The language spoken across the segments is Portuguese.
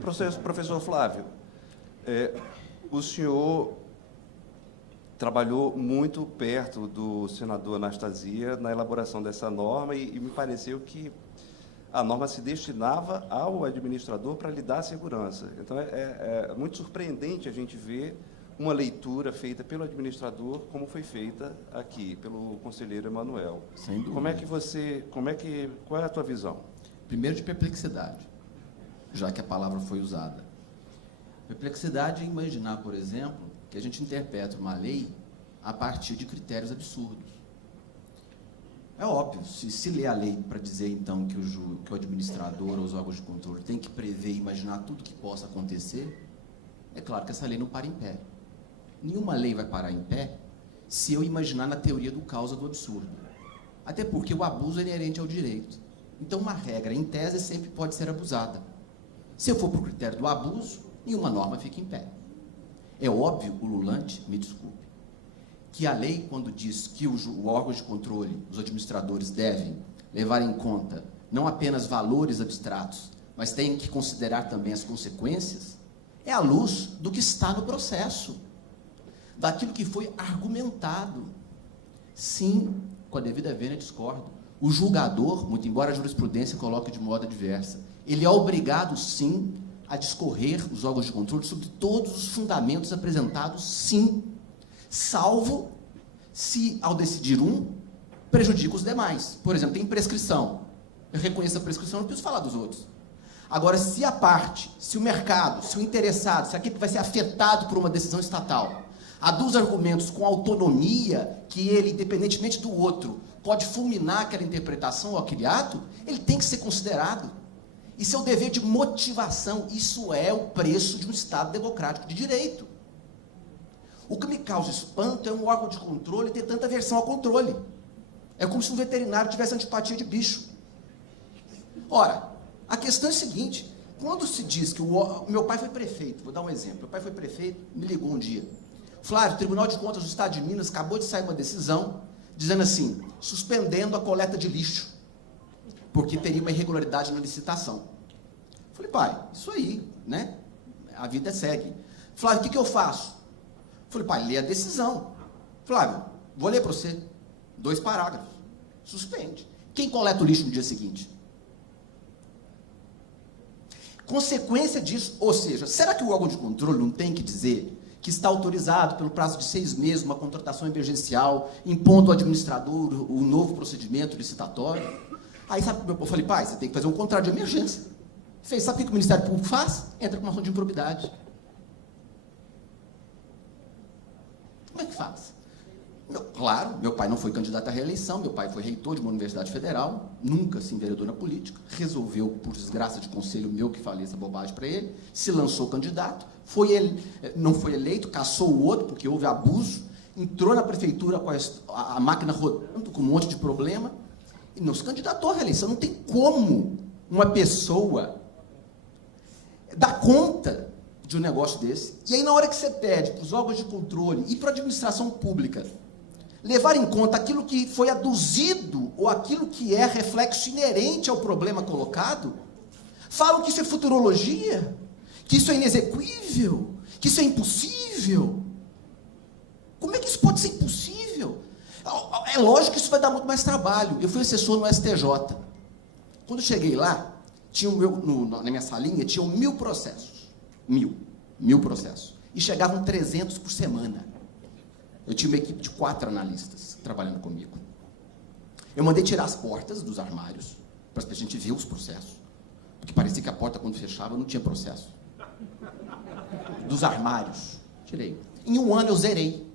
Professor Flávio, o senhor trabalhou muito perto do senador Anastasia na elaboração dessa norma e me pareceu que a norma se destinava ao administrador para lhe dar segurança. Então, é muito surpreendente a gente ver uma leitura feita pelo administrador, como foi feita aqui, pelo conselheiro Emanuel. Sem dúvida. Qual é a tua visão? Primeiro, de perplexidade, já que a palavra foi usada. Perplexidade é imaginar, por exemplo, que a gente interpreta uma lei a partir de critérios absurdos. É óbvio, se ler a lei para dizer, então, que o administrador ou os órgãos de controle têm que prever e imaginar tudo que possa acontecer, é claro que essa lei não para em pé. Nenhuma lei vai parar em pé se eu imaginar na teoria do causa do absurdo. Até porque o abuso é inerente ao direito. Então, uma regra, em tese, sempre pode ser abusada. Se eu for para o critério do abuso, nenhuma norma fica em pé. É óbvio, ululante, me desculpe, que a lei, quando diz que o órgão de controle, os administradores devem levar em conta não apenas valores abstratos, mas têm que considerar também as consequências, é à luz do que está no processo, daquilo que foi argumentado. Sim, com a devida vênia, discordo. O julgador, muito embora a jurisprudência coloque de modo adversa, ele é obrigado, sim, a discorrer os órgãos de controle sobre todos os fundamentos apresentados, sim, salvo se, ao decidir um, prejudica os demais. Por exemplo, tem prescrição. Eu reconheço a prescrição, não preciso falar dos outros. Agora, se a parte, se o mercado, se o interessado, se aquele que vai ser afetado por uma decisão estatal, aduz argumentos com autonomia, que ele, independentemente do outro, pode fulminar aquela interpretação ou aquele ato, ele tem que ser considerado. Isso é o dever de motivação, isso é o preço de um Estado democrático de direito. O que me causa espanto é um órgão de controle ter tanta aversão ao controle. É como se um veterinário tivesse antipatia de bicho. Ora, a questão é a seguinte, quando se diz que meu pai foi prefeito, vou dar um exemplo, meu pai foi prefeito, me ligou um dia, Flávio, o Tribunal de Contas do Estado de Minas acabou de sair uma decisão dizendo assim, suspendendo a coleta de lixo, porque teria uma irregularidade na licitação. Falei, pai, isso aí, né? A vida segue. Flávio, o que eu faço? Falei, pai, lê a decisão. Flávio, vou ler para você. 2 parágrafos. Suspende. Quem coleta o lixo no dia seguinte? Consequência disso, ou seja, será que o órgão de controle não tem que dizer que está autorizado pelo prazo de 6 meses uma contratação emergencial, impondo ao administrador o novo procedimento licitatório? Aí, sabe, eu falei, pai, você tem que fazer um contrato de emergência. Fez, sabe o que o Ministério Público faz? Entra com uma ação de improbidade. Como é que faz? Claro, meu pai não foi candidato à reeleição, meu pai foi reitor de uma universidade federal, nunca se enveredou na política, resolveu, por desgraça de conselho meu, que falei essa bobagem para ele, se lançou candidato, não foi eleito, caçou o outro, porque houve abuso, entrou na prefeitura com a máquina rodando, com um monte de problema, e não se candidatou à reeleição. Não tem como uma pessoa dar conta de um negócio desse. E aí, na hora que você pede para os órgãos de controle e para a administração pública levar em conta aquilo que foi aduzido ou aquilo que é reflexo inerente ao problema colocado, falam que isso é futurologia, que isso é inexequível, que isso é impossível. Como é que isso pode ser impossível? É lógico que isso vai dar muito mais trabalho. Eu fui assessor no STJ. Quando eu cheguei lá, tinha na minha salinha, tinham 1000 processos. 1000 processos. E chegavam 300 por semana. Eu tinha uma equipe de 4 analistas trabalhando comigo. Eu mandei tirar as portas dos armários, para a gente ver os processos. Porque parecia que a porta, quando fechava, não tinha processo. Dos armários. Tirei. Em 1 ano eu zerei.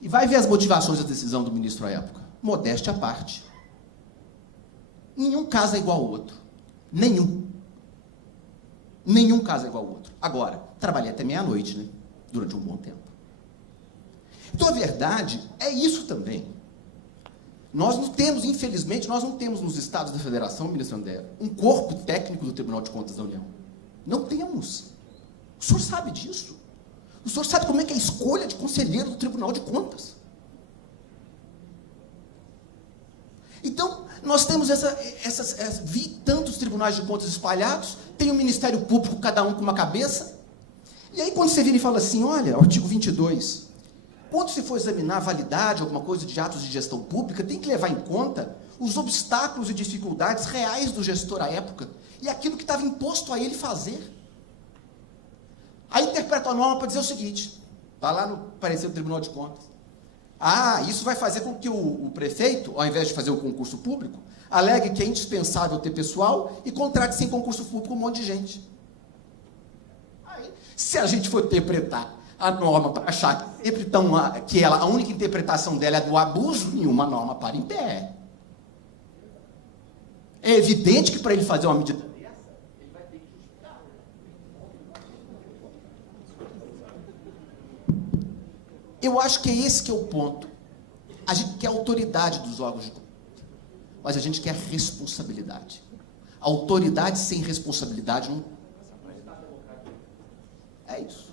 E vai ver as motivações da decisão do ministro à época. Modéstia à parte. Nenhum caso é igual ao outro. Nenhum. Nenhum caso é igual ao outro. Agora, trabalhei até meia-noite, né? Durante um bom tempo. Então, a verdade é isso também. Nós não temos, infelizmente, nós não temos nos estados da federação, ministro André, um corpo técnico do Tribunal de Contas da União. Não temos. O senhor sabe disso. O senhor sabe como é que é a escolha de conselheiro do Tribunal de Contas. Então, nós temos vi tantos tribunais tribunais de contas espalhados, tem um Ministério Público, cada um com uma cabeça. E aí, quando você vira e fala assim, olha, artigo 22, quando se for examinar a validade, alguma coisa de atos de gestão pública, tem que levar em conta os obstáculos e dificuldades reais do gestor à época e aquilo que estava imposto a ele fazer. Aí interpreta a norma para dizer o seguinte, está lá no parecer do Tribunal de Contas. Isso vai fazer com que o prefeito, ao invés de fazer o concurso público, alegue que é indispensável ter pessoal e contrate sem concurso público um monte de gente. Aí, se a gente for interpretar a norma para achar que a única interpretação dela é do abuso, nenhuma norma para em pé. É evidente que para ele fazer uma medida dessa, ele vai ter que justificar. Eu acho que é esse que é o ponto. A gente quer autoridade dos órgãos de controle, mas a gente quer responsabilidade. Autoridade sem responsabilidade não... É isso.